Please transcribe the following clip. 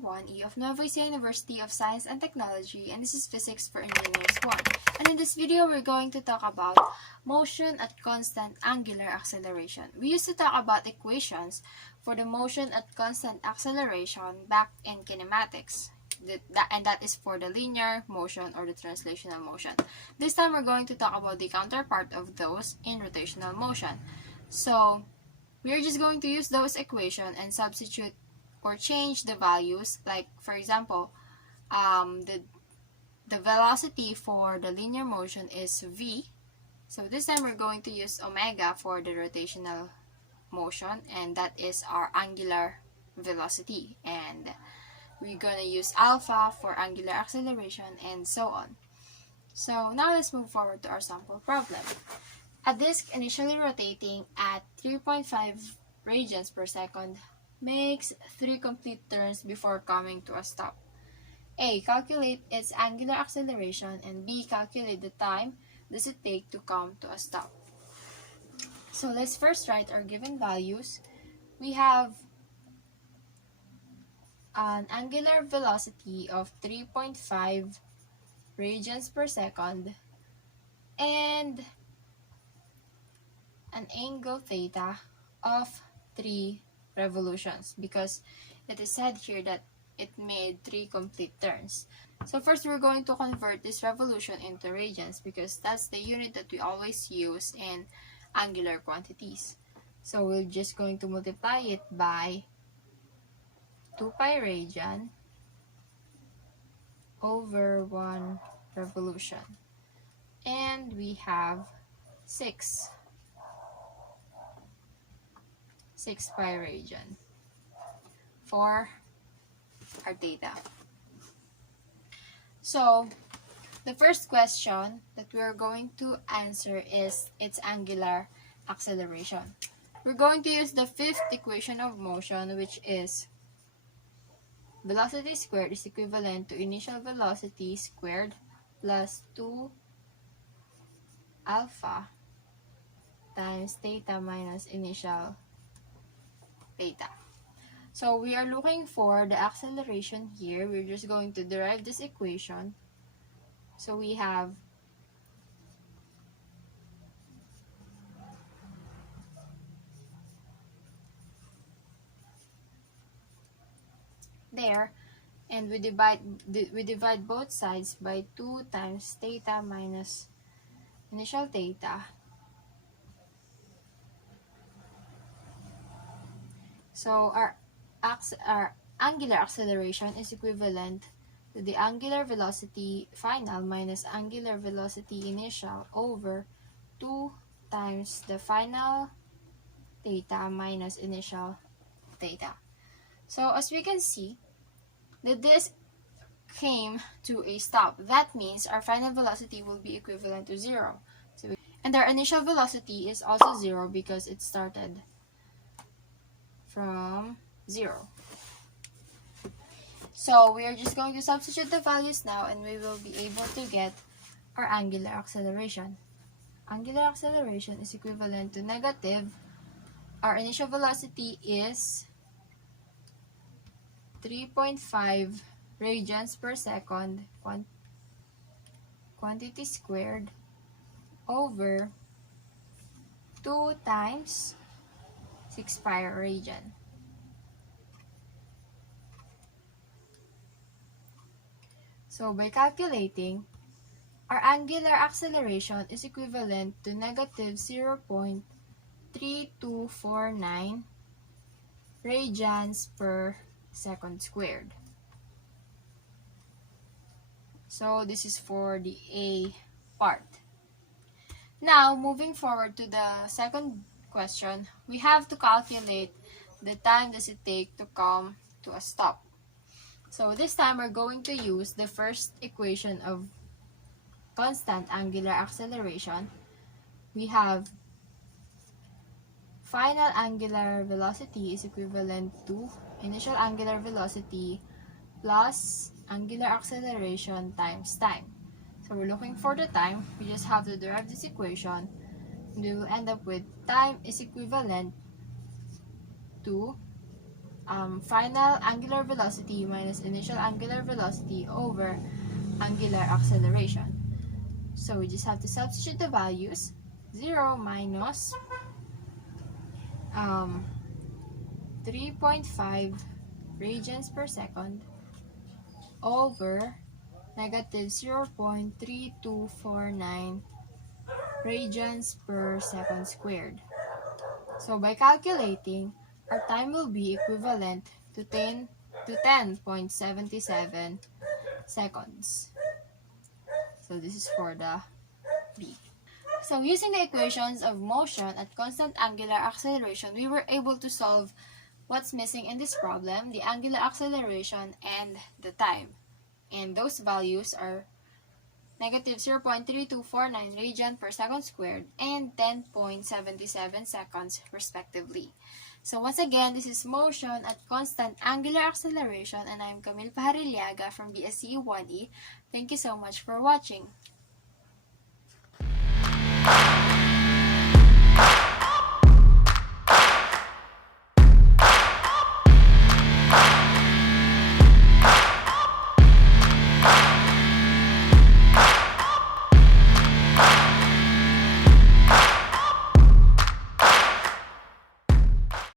1E of Nueva University of Science and Technology, and this is Physics for Engineers 1. And in this video, we're going to talk about motion at constant angular acceleration. We used to talk about equations for the motion at constant acceleration back in kinematics. And that is for the linear motion or the translational motion. This time, we're going to talk about the counterpart of those in rotational motion. So, we are just going to use those equations and substitute or change the values. Like, for example, the velocity for the linear motion is v. So this time we're going to use omega for the rotational motion, and that is our angular velocity. And we're going to use alpha for angular acceleration, and so on. So now let's move forward to our sample problem. A disk initially rotating at 3.5 radians per second makes 3 complete turns before coming to a stop. A. Calculate its angular acceleration, and B. Calculate the time does it take to come to a stop. So let's first write our given values. We have an angular velocity of 3.5 radians per second and an angle theta of 3 revolutions, because it is said here that it made 3 complete turns. So first, we're going to convert this revolution into radians, because that's the unit that we always use in angular quantities. So we're just going to multiply it by 2 pi radian over 1 revolution. And we have 6 pi radian for our theta. So, the first question that we're going to answer is its angular acceleration. We're going to use the fifth equation of motion, which is velocity squared is equivalent to initial velocity squared plus 2 alpha times theta minus initial theta. So we are looking for the acceleration here. We're just going to derive this equation. So we have there, and we divide both sides by 2 times theta minus initial theta. So our angular acceleration is equivalent to the angular velocity final minus angular velocity initial over 2 times the final theta minus initial theta. So as we can see, the disk came to a stop. That means our final velocity will be equivalent to 0. And our initial velocity is also 0 because it started from 0. So we are just going to substitute the values now, and we will be able to get our angular acceleration. Angular acceleration is equivalent to negative. Our initial velocity is 3.5 radians per second quantity squared over 2 times 6 pi radian. So by calculating, our angular acceleration is equivalent to negative 0.3249 radians per second squared. So this is for the A part. Now, moving forward to the second question, we have to calculate the time does it take to come to a stop. So this time, we're going to use the first equation of constant angular acceleration. We have final angular velocity is equivalent to initial angular velocity plus angular acceleration times time. So we're looking for the time. We just have to derive this equation. And we will end up with time is equivalent to final angular velocity minus initial angular velocity over angular acceleration. So we just have to substitute the values. 0 minus 3.5 radians per second over negative 0.3249 radians per second squared. So by calculating, our time will be equivalent to 10.77 seconds. So this is for the B. So using the equations of motion at constant angular acceleration, we were able to solve what's missing in this problem, the angular acceleration and the time. And those values are negative 0.3249 radian per second squared and 10.77 seconds respectively. So once again, this is motion at constant angular acceleration and I'm Camille Pajarillaga from BSCE 1E. Thank you so much for watching.